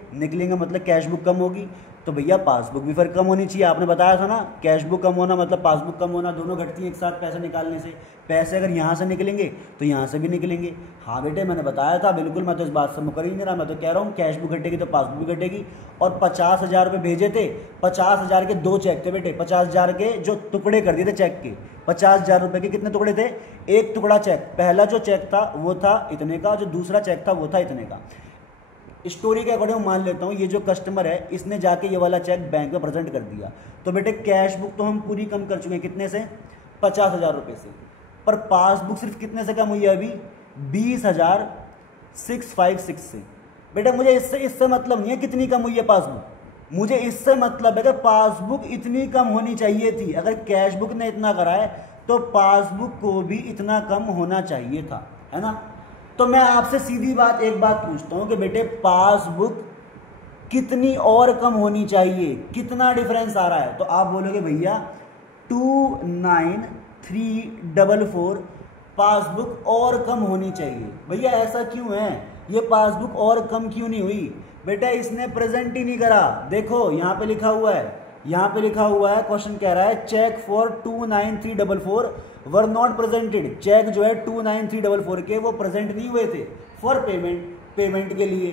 मतलब कैश बुक कम होगी। तो भैया पासबुक भी फिर कम होनी चाहिए। आपने बताया था ना, कैश बुक कम होना मतलब पासबुक कम होना, दोनों घटती हैं एक साथ पैसे निकालने से। पैसे अगर यहाँ से निकलेंगे तो यहाँ से भी निकलेंगे। हाँ बेटे मैंने बताया था, बिल्कुल, मैं तो इस बात से मुकर ही नहीं रहा। मैं तो कह रहा हूँ कैश बुक घटेगी तो पासबुक भी घटेगी। और 50,000 रुपये भेजे थे, 50,000 के 2 चेक थे बेटे, 50,000 के जो टुकड़े कर दिए थे चेक के। 50,000 रुपये के कितने टुकड़े थे? एक टुकड़ा चेक, पहला जो चेक था वो था इतने का, जो दूसरा चेक था वो था इतने का। स्टोरी के अकॉर्डिंग मान लेता हूँ ये जो कस्टमर है इसने जाके ये वाला चेक बैंक में प्रेजेंट कर दिया। तो बेटे कैश बुक तो हम पूरी कम कर चुके हैं, कितने से? 50,000 रुपये से। पर पासबुक सिर्फ कितने से कम हुई है अभी? 20,656 से। बेटा मुझे इससे मतलब नहीं है कितनी कम हुई है पासबुक, मुझे इससे मतलब है कि पासबुक इतनी कम होनी चाहिए थी। अगर कैश बुक ने इतना करा है तो पासबुक को भी इतना कम होना चाहिए था, है ना। तो मैं आपसे सीधी बात एक बात पूछता हूं कि बेटे पासबुक कितनी और कम होनी चाहिए, कितना डिफरेंस आ रहा है? तो आप बोलोगे भैया 29,344 पासबुक और कम होनी चाहिए। भैया ऐसा क्यों है? ये पासबुक और कम क्यों नहीं हुई? बेटा इसने प्रेजेंट ही नहीं करा। देखो यहाँ पे लिखा हुआ है, यहाँ पे लिखा हुआ है, क्वेश्चन कह रहा है cheque for 29,344 were not presented. Cheque जो है 29,344 के वो प्रेजेंट नहीं हुए थे फॉर पेमेंट के लिए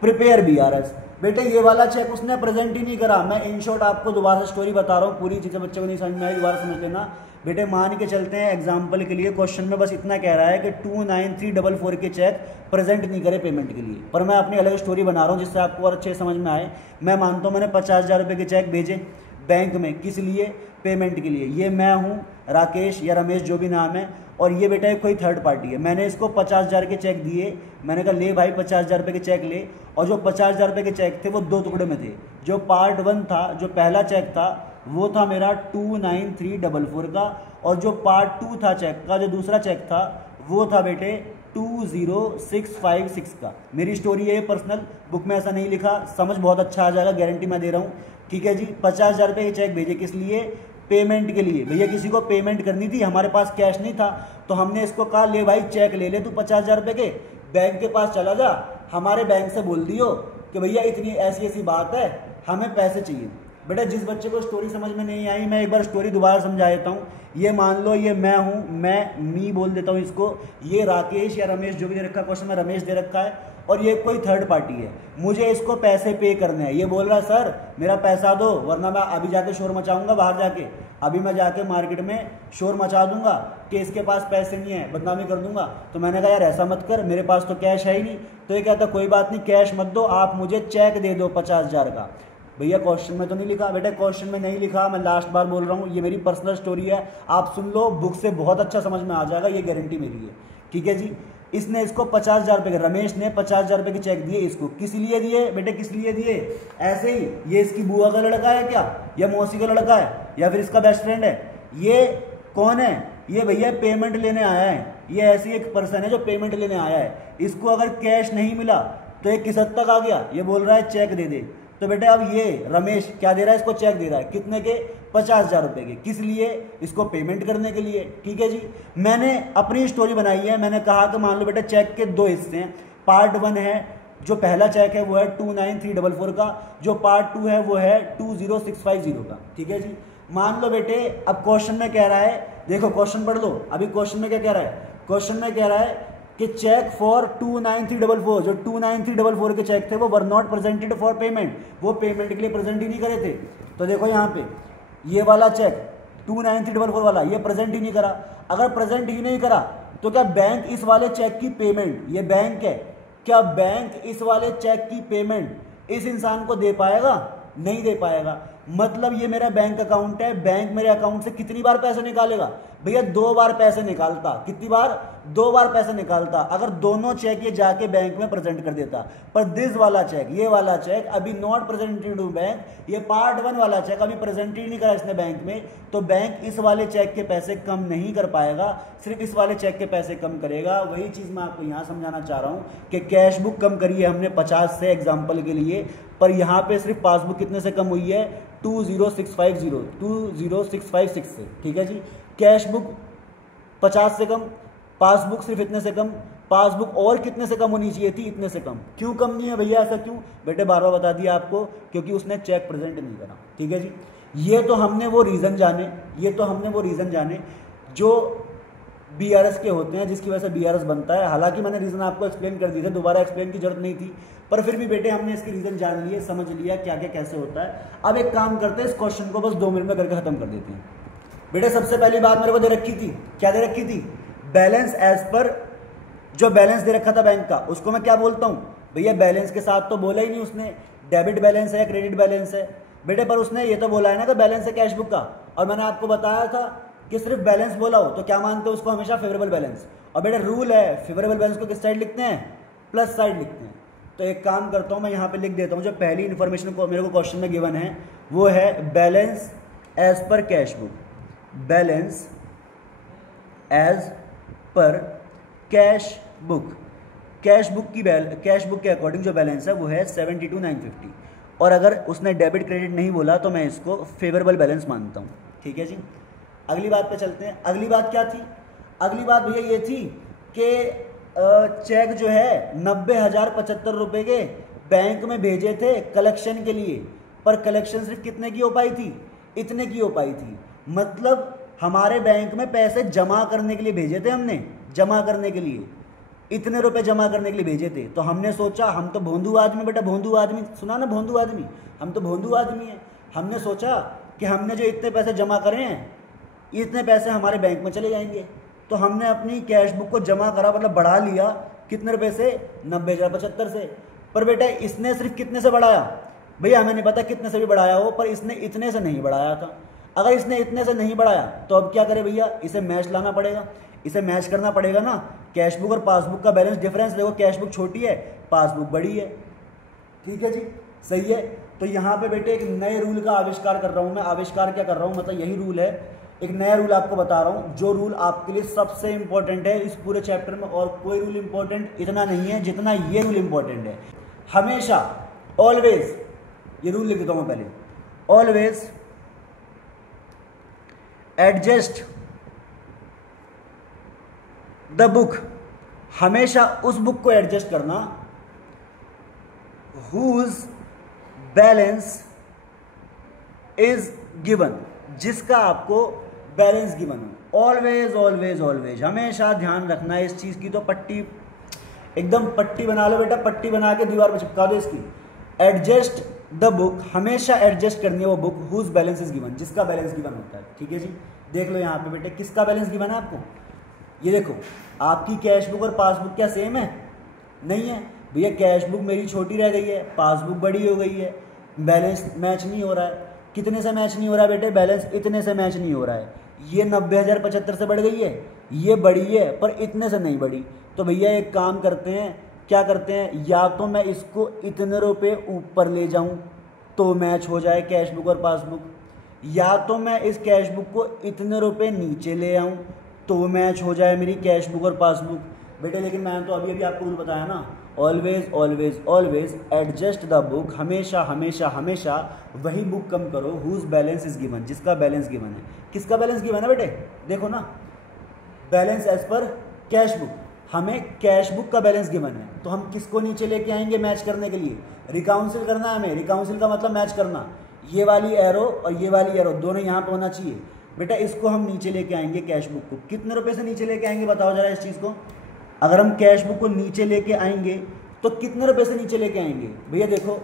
प्रिपेयर BRS। बेटे ये वाला चेक उसने प्रेजेंट ही नहीं करा। मैं इन शॉर्ट आपको दोबारा से स्टोरी बता रहा हूँ, पूरी चीज़ें बच्चे को नहीं समझ में आई, दोबारा समझ लेना। बेटे मान के चलते हैं एग्जाम्पल के लिए, क्वेश्चन में बस इतना कह रहा है कि 29,344 के चेक प्रेजेंट नहीं करे पेमेंट के लिए, पर मैं अपनी अलग स्टोरी बना रहा हूँ जिससे आपको और अच्छे समझ में आए। मैं मानता हूँ मैंने 50,000 रुपये के चेक भेजे बैंक में, किस लिए? पेमेंट के लिए। ये मैं हूँ राकेश या रमेश जो भी नाम है, और ये बेटा कोई थर्ड पार्टी है। मैंने इसको 50,000 के चेक दिए, मैंने कहा ले भाई 50,000 रुपये के चेक ले। और जो 50,000 रुपये के चेक थे वो 2 टुकड़े में थे। जो पार्ट 1 था, जो पहला चेक था वो था मेरा 29,344 का, और जो पार्ट 2 था चेक का, जो दूसरा चेक था वो था बेटे 20,656 का। मेरी स्टोरी है, पर्सनल बुक में ऐसा नहीं लिखा, समझ बहुत अच्छा आ जाएगा, गारंटी मैं दे रहा हूँ। ठीक है जी। 50,000 रुपये के चेक भेजे, किस लिए? पेमेंट के लिए। भैया किसी को पेमेंट करनी थी, हमारे पास कैश नहीं था, तो हमने इसको कहा ले भाई चेक ले ले तू 50,000 रुपये के, बैंक के पास चला जा, हमारे बैंक से बोल दियो कि भैया इतनी ऐसी ऐसी बात है, हमें पैसे चाहिए। बेटा जिस बच्चे को स्टोरी समझ में नहीं आई, मैं एक बार स्टोरी दोबारा समझा देता हूँ। ये मान लो ये मैं हूँ, मी बोल देता हूँ इसको, ये राकेश या रमेश जो भी दे रखा, क्वेश्चन में रमेश दे रखा है, और ये कोई थर्ड पार्टी है, मुझे इसको पैसे पे करने हैं। ये बोल रहा है सर मेरा पैसा दो वरना मैं अभी जाके शोर मचाऊंगा बाहर जाके, अभी मैं जाके मार्केट में शोर मचा दूंगा कि इसके पास पैसे नहीं है, बदनामी कर दूंगा। तो मैंने कहा यार ऐसा मत कर, मेरे पास तो कैश है ही नहीं। तो ये कहता कोई बात नहीं, कैश मत दो, आप मुझे चेक दे दो 50,000 का। भैया क्वेश्चन में तो नहीं लिखा, बेटा क्वेश्चन में नहीं लिखा, मैं लास्ट बार बोल रहा हूँ, ये मेरी पर्सनल स्टोरी है, आप सुन लो, बुक से बहुत अच्छा समझ में आ जाएगा, ये गारंटी मेरी है। ठीक है जी। इसने इसको 50,000 रुपये के, रमेश ने 50,000 रुपये के चेक दिए इसको, किस लिए दिए बेटे? किस लिए दिए? ऐसे ही, ये इसकी बुआ का लड़का है क्या, या मौसी का लड़का है, या फिर इसका बेस्ट फ्रेंड है? ये कौन है? ये भैया पेमेंट लेने आया है, ये ऐसी एक पर्सन है जो पेमेंट लेने आया है। इसको अगर कैश नहीं मिला तो ये किस हद तक आ गया? ये बोल रहा है चेक दे दे। तो बेटे अब ये रमेश क्या दे रहा है? इसको चेक दे रहा है, कितने के? 50,000 रुपये के। किस लिए? इसको पेमेंट करने के लिए। ठीक है जी। मैंने अपनी स्टोरी बनाई है, मैंने कहा कि मान लो बेटा चेक के 2 हिस्से हैं। पार्ट 1 है, जो पहला चेक है वो है 29,344 का, जो पार्ट 2 है वो है 20,650 का। ठीक है जी। मान लो बेटे अब क्वेश्चन में कह रहा है, देखो क्वेश्चन पढ़ लो, अभी क्वेश्चन में क्या कह रहा है? क्वेश्चन में कह रहा है कि चेक फॉर 29,344, जो 29,344 के चेक थे वो वर नॉट प्रेजेंटेड फॉर पेमेंट, वो पेमेंट के लिए प्रेजेंट ही नहीं करे थे। तो देखो यहाँ पे ये वाला चेक 29,344 वाला ये प्रेजेंट ही नहीं करा। अगर प्रेजेंट ही नहीं करा तो क्या बैंक इस वाले चेक की पेमेंट, ये बैंक है, क्या बैंक इस वाले चेक की पेमेंट इस इंसान को दे पाएगा? नहीं दे पाएगा। मतलब ये मेरा बैंक अकाउंट है, बैंक मेरे अकाउंट से कितनी बार पैसे निकालेगा भैया? 2 बार पैसे निकालता। कितनी बार? 2 बार पैसे निकालता। अगर दोनों चेक ये जाके बैंक में प्रेजेंट कर देता, पर दिस वाला चेक, ये वाला चेक अभी नॉट प्रेजेंटेड टू बैंक, ये पार्ट 1 वाला चेक अभी प्रेजेंट ही नहीं करा इसने बैंक में, तो बैंक इस वाले चेक के पैसे कम नहीं कर पाएगा, सिर्फ इस वाले चेक के पैसे कम करेगा। वही चीज मैं आपको यहां समझाना चाह रहा हूं कि कैश बुक कम करी है हमने 50 से एग्जाम्पल के लिए, पर यहां पे सिर्फ पासबुक कितने से कम हुई है? 20656 से। ठीक है जी, कैश बुक 50 से कम, पासबुक सिर्फ इतने से कम। पासबुक और कितने से कम होनी चाहिए थी? इतने से कम। क्यों कम नहीं है भैया? ऐसा क्यों? बेटे बार बार बता दिया आपको, क्योंकि उसने चेक प्रेजेंट नहीं करा। ठीक है जी, ये तो हमने वो रीजन जाने जो बीआरएस के होते हैं, जिसकी वजह से बीआरएस बनता है। हालांकि मैंने रीजन आपको एक्सप्लेन कर दिए थे, दोबारा एक्सप्लेन की जरूरत नहीं थी, पर फिर भी बेटे हमने इसके रीजन जान लिए, समझ लिया क्या क्या कैसे होता है। अब एक काम करते हैं, इस क्वेश्चन को बस 2 मिनट में करके खत्म कर देते हैं। बेटे सबसे पहली बात मेरे को दे रखी थी, क्या दे रखी थी? बैलेंस एज पर, जो बैलेंस दे रखा था बैंक का, उसको मैं क्या बोलता हूं भैया? बैलेंस के साथ तो बोला ही नहीं उसने डेबिट बैलेंस है या क्रेडिट बैलेंस है बेटे, पर उसने ये तो बोला है ना कि बैलेंस है कैश बुक का। और मैंने आपको बताया था कि सिर्फ बैलेंस बोला हो तो क्या मानते हो उसको? हमेशा फेवरेबल बैलेंस। और बेटे रूल है, फेवरेबल बैलेंस को किस साइड लिखते हैं? प्लस साइड लिखते हैं। तो एक काम करता हूं, मैं यहां पे लिख देता हूं, जो पहली इंफॉर्मेशन को मेरे को क्वेश्चन में गिवन है वो है balance as per cash book. Balance as per cash book, cash book के अकॉर्डिंग जो बैलेंस है वो है 72,950। और अगर उसने डेबिट क्रेडिट नहीं बोला तो मैं इसको फेवरेबल बैलेंस मानता हूँ। ठीक है जी, अगली बात पे चलते हैं। अगली बात क्या थी? अगली बात भैया ये थी कि चेक जो है 90,075 रुपये के बैंक में भेजे थे कलेक्शन के लिए, पर कलेक्शन सिर्फ कितने की हो पाई थी? इतने की हो पाई थी। मतलब हमारे बैंक में पैसे जमा करने के लिए भेजे थे हमने, जमा करने के लिए इतने रुपए जमा करने के लिए भेजे थे। तो हमने सोचा, हम तो भोंदू आदमी, बेटा भोंदू आदमी सुना ना, भोंदू आदमी, हम तो भोंदू आदमी हैं। हमने सोचा कि हमने जो इतने पैसे जमा करे हैं, इतने पैसे हमारे बैंक में चले जाएंगे। तो हमने अपनी कैश बुक को जमा करा, मतलब बढ़ा लिया। कितने रुपए से? 90,075 से। पर बेटा इसने सिर्फ कितने से बढ़ाया? भैया हमें नहीं पता कितने से भी बढ़ाया हो, पर इसने इतने से नहीं बढ़ाया था। अगर इसने इतने से नहीं बढ़ाया तो अब क्या करे भैया? इसे मैच लाना पड़ेगा, इसे मैच करना पड़ेगा ना। कैश बुक और पासबुक का बैलेंस डिफरेंस देखो, कैश बुक छोटी है, पासबुक बड़ी है। ठीक है जी, सही है। तो यहाँ पे बेटे एक नए रूल का आविष्कार कर रहा हूँ मैं। आविष्कार क्या कर रहा हूँ, मतलब यही रूल है, एक नया रूल आपको बता रहा हूँ, जो रूल आपके लिए सबसे इंपॉर्टेंट है इस पूरे चैप्टर में। और कोई रूल इंपॉर्टेंट इतना नहीं है जितना ये रूल इंपॉर्टेंट है। हमेशा, ऑलवेज, ये रूल लिख देता हूँ मैं पहले, ऑलवेज एडजस्ट द बुक, हमेशा उस बुक को एडजस्ट करना हुज बैलेंस इज गिवन, जिसका आपको बैलेंस गिवन हो। ऑलवेज ऑलवेज ऑलवेज, हमेशा ध्यान रखना है इस चीज की। तो पट्टी, एकदम पट्टी बना लो बेटा, पट्टी बना के दीवार पर चिपका दो इसकी। एडजस्ट द बुक, हमेशा एडजस्ट करनी है वो book whose balance is given, जिसका बैलेंस गिवन होता है। ठीक है जी, देख लो यहाँ पे बेटे किसका बैलेंस गिवन है आपको। ये देखो, आपकी कैश बुक और पासबुक क्या सेम है? नहीं है भैया, कैश बुक मेरी छोटी रह गई है, पासबुक बड़ी हो गई है, बैलेंस मैच नहीं हो रहा है। कितने से मैच नहीं हो रहा है बेटे? बैलेंस इतने से मैच नहीं हो रहा है। ये 90,075 से बढ़ गई है, ये बड़ी है पर इतने से नहीं बढ़ी। तो भैया एक काम करते हैं, क्या करते हैं, या तो मैं इसको इतने रुपए ऊपर ले जाऊं तो मैच हो जाए कैश बुक और पासबुक, या तो मैं इस कैश बुक को इतने रुपए नीचे ले आऊं तो मैच हो जाए मेरी कैश बुक और पासबुक। बेटे लेकिन मैंने तो अभी आपको रूल बताया ना, always always always adjust the book, हमेशा हमेशा हमेशा वही बुक कम करो हुज बैलेंस इज गिवन, जिसका बैलेंस गिवन है। किसका बैलेंस गिवन है बेटे? देखो ना, balance as per cash book, हमें कैश बुक का बैलेंस गिवन है, तो हम किसको नीचे लेके आएंगे मैच करने के लिए? रिकाउंसिल करना है हमें। रिकाउंसिल का मतलब मैच करना। ये वाली एरो और ये वाली एरो दोनों यहाँ पे होना चाहिए। बेटा इसको हम नीचे लेके आएंगे, कैश बुक को। कितने रुपए से नीचे लेके आएंगे बताओ जरा इस चीज़ को। अगर हम कैश बुक को नीचे लेके आएंगे तो कितने रुपए से नीचे लेके आएंगे? भैया देखो,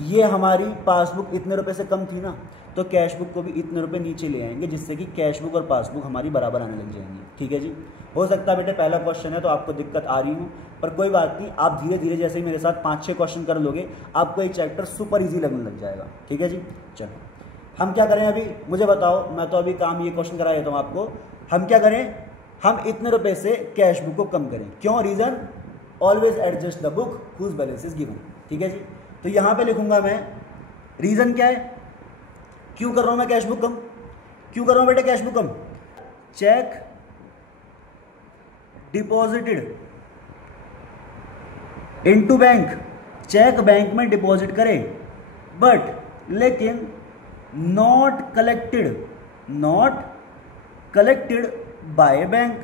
ये हमारी पासबुक इतने रुपए से कम थी ना, तो कैश बुक को भी इतने रुपए नीचे ले आएंगे, जिससे कि कैश बुक और पासबुक हमारी बराबर आने लग जाएंगी। ठीक है जी, हो सकता है बेटे पहला क्वेश्चन है तो आपको दिक्कत आ रही हो, पर कोई बात नहीं, आप धीरे धीरे जैसे ही मेरे साथ 5-6 क्वेश्चन कर लोगे, आपको ये चैप्टर सुपर ईजी लगने लग जाएगा। ठीक है जी, चलो हम क्या करें अभी मुझे बताओ, मैं तो अभी काम ये क्वेश्चन करा देता हूँ आपको। हम क्या करें, हम इतने रुपए से कैश बुक को कम करें। क्यों? Reason always adjust the book whose balance is given. ठीक है जी, तो यहां पे लिखूंगा मैं रीजन क्या है, क्यों कर रहा हूं मैं कैश बुक कम, क्यों कर रहा हूं बेटे कैश बुक कम। Cheque deposited into bank, cheque bank में डिपॉजिट करें, बट लेकिन not collected by bank,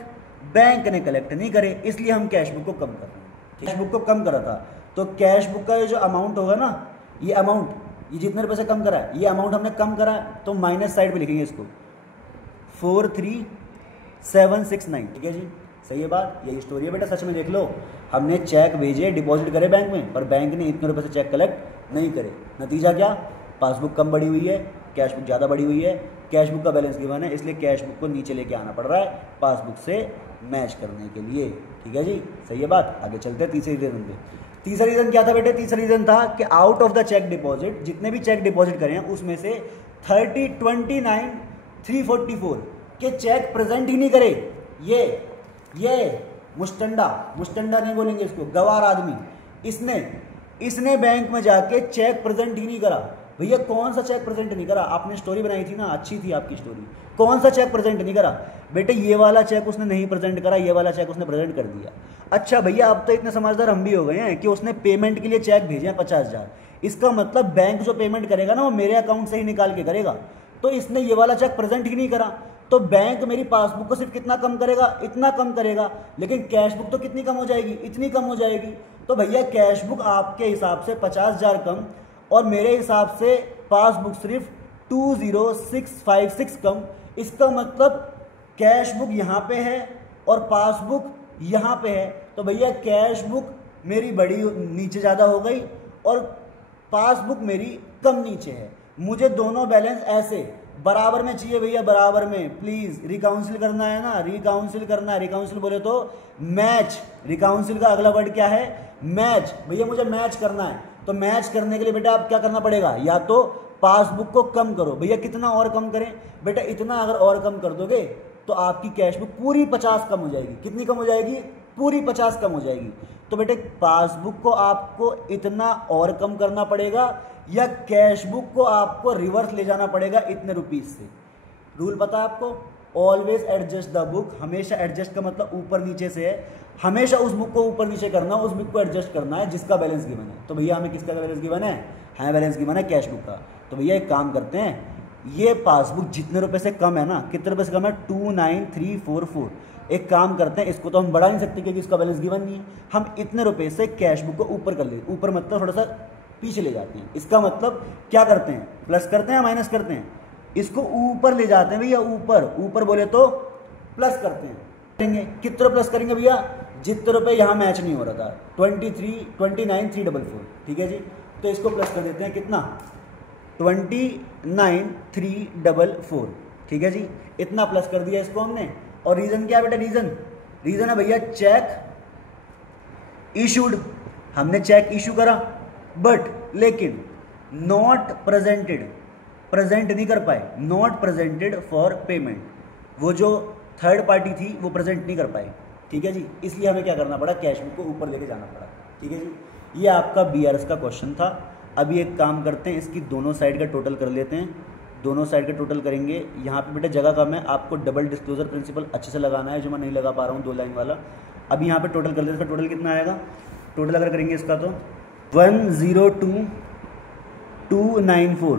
bank ने कलेक्ट नहीं करे, इसलिए हम कैश बुक को कम कर रहे हैं। कैश बुक को कम करा था तो कैश बुक का जो अमाउंट होगा ना, ये अमाउंट, ये जितने रुपए से कम करा है, ये अमाउंट हमने कम करा है, तो माइनस साइड पे लिखेंगे इसको 43769। ठीक है जी, सही है बात, यही स्टोरी है बेटा। सच में देख लो, हमने चेक भेजे, डिपॉजिट करे बैंक में, पर बैंक ने इतने रुपए से चेक कलेक्ट नहीं करे। नतीजा क्या, पासबुक कम बढ़ी हुई है, कैश बुक ज़्यादा बढ़ी हुई है। कैश बुक का बैलेंस गिवन है, इसलिए कैश बुक को नीचे लेके आना पड़ रहा है पासबुक से मैच करने के लिए। ठीक है जी, सही है बात। आगे चलते हैं तीसरे रीजन पे। तीसरा रीजन क्या था बेटे? तीसरा रीजन था कि out of the cheque deposit, जितने भी चेक डिपॉजिट करें उसमें से 30,29,344 के चेक प्रेजेंट ही नहीं करे। ये मुस्टंडा नहीं बोलेंगे इसको, गवार आदमी, इसने बैंक में जाके चेक प्रेजेंट ही नहीं करा। भैया कौन सा चेक प्रेजेंट नहीं करा? आपने स्टोरी बनाई थी ना, अच्छी थी आपकी स्टोरी। कौन सा चेक प्रेजेंट नहीं करा? बेटे ये वाला चेक उसने नहीं प्रेजेंट करा, ये वाला चेक उसने प्रेजेंट कर दिया। अच्छा भैया, अब तो इतने समझदार हम भी हो गए हैं कि उसने पेमेंट के लिए चेक भेजे हैं 50,000। इसका मतलब बैंक जो पेमेंट करेगा ना, वो मेरे अकाउंट से ही निकाल के करेगा। तो इसने ये वाला चेक प्रेजेंट ही नहीं करा, तो बैंक मेरी पासबुक को सिर्फ कितना कम करेगा? इतना कम करेगा। लेकिन कैश बुक तो कितनी कम हो जाएगी? इतनी कम हो जाएगी। तो भैया कैश बुक आपके हिसाब से 50,000 कम, और मेरे हिसाब से पासबुक सिर्फ 20,656 कम। इसका मतलब कैश बुक यहाँ पे है और पासबुक यहाँ पे है। तो भैया कैश बुक मेरी बड़ी नीचे ज़्यादा हो गई और पासबुक मेरी कम नीचे है। मुझे दोनों बैलेंस ऐसे बराबर में चाहिए भैया, बराबर में। प्लीज़ रिकाउंसिल करना है ना, रिकाउंसिल करना है। रिकाउंसिल बोले तो मैच, रिकाउंसिल का अगला वर्ड क्या है? मैच। भैया मुझे मैच करना है, तो मैच करने के लिए बेटा आप क्या करना पड़ेगा? या तो पासबुक को कम करो। भैया कितना और कम करें? बेटा इतना अगर और कम कर दोगे तो आपकी कैश बुक पूरी 50 कम हो जाएगी। कितनी कम हो जाएगी? पूरी 50 कम हो जाएगी। तो बेटे पासबुक को आपको इतना और कम करना पड़ेगा, या कैश बुक को आपको रिवर्स ले जाना पड़ेगा इतने रुपीज से। रूल पता है आपको? Always adjust the book. हमेशा एडजस्ट का मतलब ऊपर नीचे से है। हमेशा उस बुक को ऊपर नीचे करना, उस बुक को एडजस्ट करना है जिसका बैलेंस गिवन है। तो भैया हमें किसका बैलेंस गिवन है? हमें बैलेंस गिवन है कैश बुक का। तो भैया एक काम करते हैं, ये पासबुक जितने रुपए से कम है ना, कितने रुपए से कम है? 29,344। एक काम करते हैं, इसको तो हम बढ़ा नहीं सकते क्योंकि इसका बैलेंस गिवन नहीं है। हम इतने रुपए से कैश बुक को ऊपर कर लेते, ऊपर मतलब थोड़ा सा पीछे ले जाते हैं। इसका मतलब क्या करते हैं? प्लस करते हैं, माइनस करते हैं? इसको ऊपर ले जाते हैं भैया, ऊपर बोले तो प्लस करते हैं। करेंगे कितने प्लस करेंगे भैया? जितने रुपए यहाँ मैच नहीं हो रहा था, 29,344। ठीक है जी, तो इसको प्लस कर देते हैं। कितना? 29,344। ठीक है जी, इतना प्लस कर दिया इसको हमने। और रीजन क्या है बेटा? रीजन है भैया चेक इशूड। हमने चेक इशू करा, बट लेकिन नॉट प्रेजेंटेड, प्रेजेंट नहीं कर पाए, नॉट प्रेजेंटेड फॉर पेमेंट। वो जो थर्ड पार्टी थी वो प्रेजेंट नहीं कर पाए। ठीक है जी, इसलिए हमें क्या करना पड़ा? कैश बुक को ऊपर लेके जाना पड़ा। ठीक है जी, ये आपका बीआरएस का क्वेश्चन था। अभी एक काम करते हैं, इसकी दोनों साइड का टोटल कर लेते हैं। दोनों साइड का टोटल करेंगे। यहाँ पे बेटा जगह कम है, आपको डबल डिस्क्लोजर प्रिंसिपल अच्छे से लगाना है, जो मैं नहीं लगा पा रहा हूँ 2 लाइन वाला। अभी यहाँ पे टोटल कर लेते हैं। इसका टोटल कितना आएगा? टोटल अगर करेंगे इसका तो 102,294,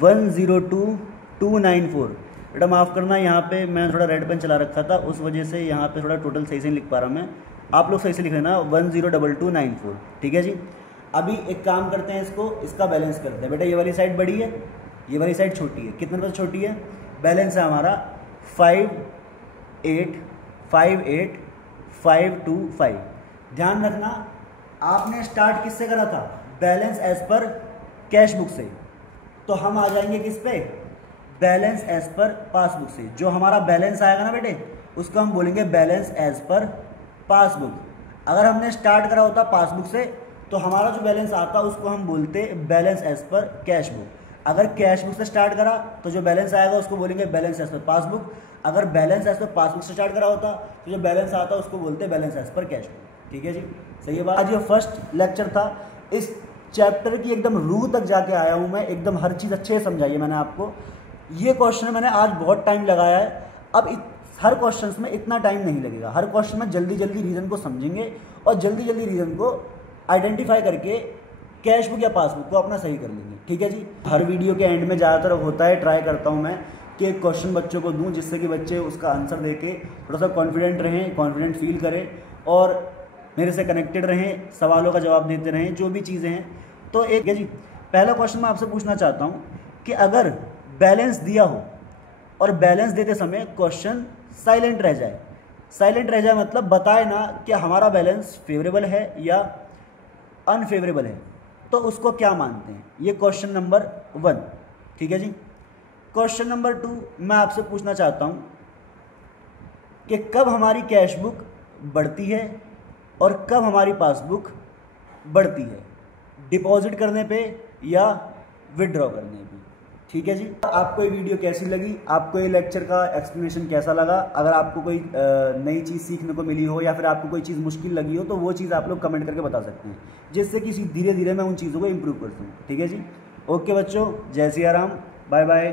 102,294। बेटा माफ़ करना, यहाँ पे मैं थोड़ा रेड पेन चला रखा था, उस वजह से यहाँ पे थोड़ा टोटल सही से नहीं लिख पा रहा मैं। आप लोग सही से लिख लेना 102,294। ठीक है जी, अभी एक काम करते हैं, इसका बैलेंस करते हैं। बेटा ये वाली साइड बड़ी है, ये वाली साइड छोटी है। कितने रुपये छोटी है? बैलेंस है हमारा 58,525। ध्यान रखना, आपने स्टार्ट किससे करा था? Balance as per cash book से। तो हम आ जाएंगे किस पे? बैलेंस एज पर पासबुक से। जो हमारा बैलेंस आएगा ना बेटे, उसको हम बोलेंगे बैलेंस एज पर पासबुक। अगर हमने स्टार्ट करा होता पासबुक से, तो हमारा जो बैलेंस आता उसको हम बोलते balance as per cash book. अगर कैश बुक से स्टार्ट करा तो जो बैलेंस आएगा उसको बोलेंगे बैलेंस एज पर पासबुक। अगर बैलेंस एज पर पासबुक से स्टार्ट करा होता तो जो बैलेंस आता उसको बोलते हैं balance as per cash book. ठीक है जी, सही है बात। आज ये फर्स्ट लेक्चर था, इस चैप्टर की एकदम रूह तक जाके आया हूँ मैं, एकदम हर चीज़ अच्छे से समझाई है मैंने आपको। ये क्वेश्चन मैंने आज बहुत टाइम लगाया है। अब हर क्वेश्चन में इतना टाइम नहीं लगेगा, हर क्वेश्चन में जल्दी जल्दी रीज़न को समझेंगे और जल्दी जल्दी रीज़न को आइडेंटिफाई करके कैश बुक या पासबुक को अपना सही कर लेंगे। ठीक है जी। हर वीडियो के एंड में ज़्यादातर होता है, ट्राई करता हूँ मैं कि एक क्वेश्चन बच्चों को दूं जिससे कि बच्चे उसका आंसर देके थोड़ा सा कॉन्फिडेंट रहें, कॉन्फिडेंट फील करें और मेरे से कनेक्टेड रहें, सवालों का जवाब देते रहें, जो भी चीज़ें हैं। तो एक है जी, पहला क्वेश्चन मैं आपसे पूछना चाहता हूँ कि अगर बैलेंस दिया हो और बैलेंस देते समय क्वेश्चन साइलेंट रह जाए, साइलेंट रह जाए मतलब बताए ना कि हमारा बैलेंस फेवरेबल है या अनफेवरेबल है, तो उसको क्या मानते हैं। ये क्वेश्चन नंबर 1। ठीक है जी। क्वेश्चन नंबर 2 मैं आपसे पूछना चाहता हूँ कि कब हमारी कैश बुक बढ़ती है और कब हमारी पासबुक बढ़ती है, डिपॉजिट करने पे या विड्रॉ करने पे। ठीक है जी। आपको ये वीडियो कैसी लगी, आपको ये लेक्चर का एक्सप्लेनेशन कैसा लगा, अगर आपको कोई नई चीज़ सीखने को मिली हो या फिर आपको कोई चीज़ मुश्किल लगी हो तो वो चीज़ आप लोग कमेंट करके बता सकते हैं, जिससे कि धीरे धीरे मैं उन चीज़ों को इम्प्रूव कर दूँ। ठीक है जी। ओके बच्चों, जय सिया राम, बाय बाय।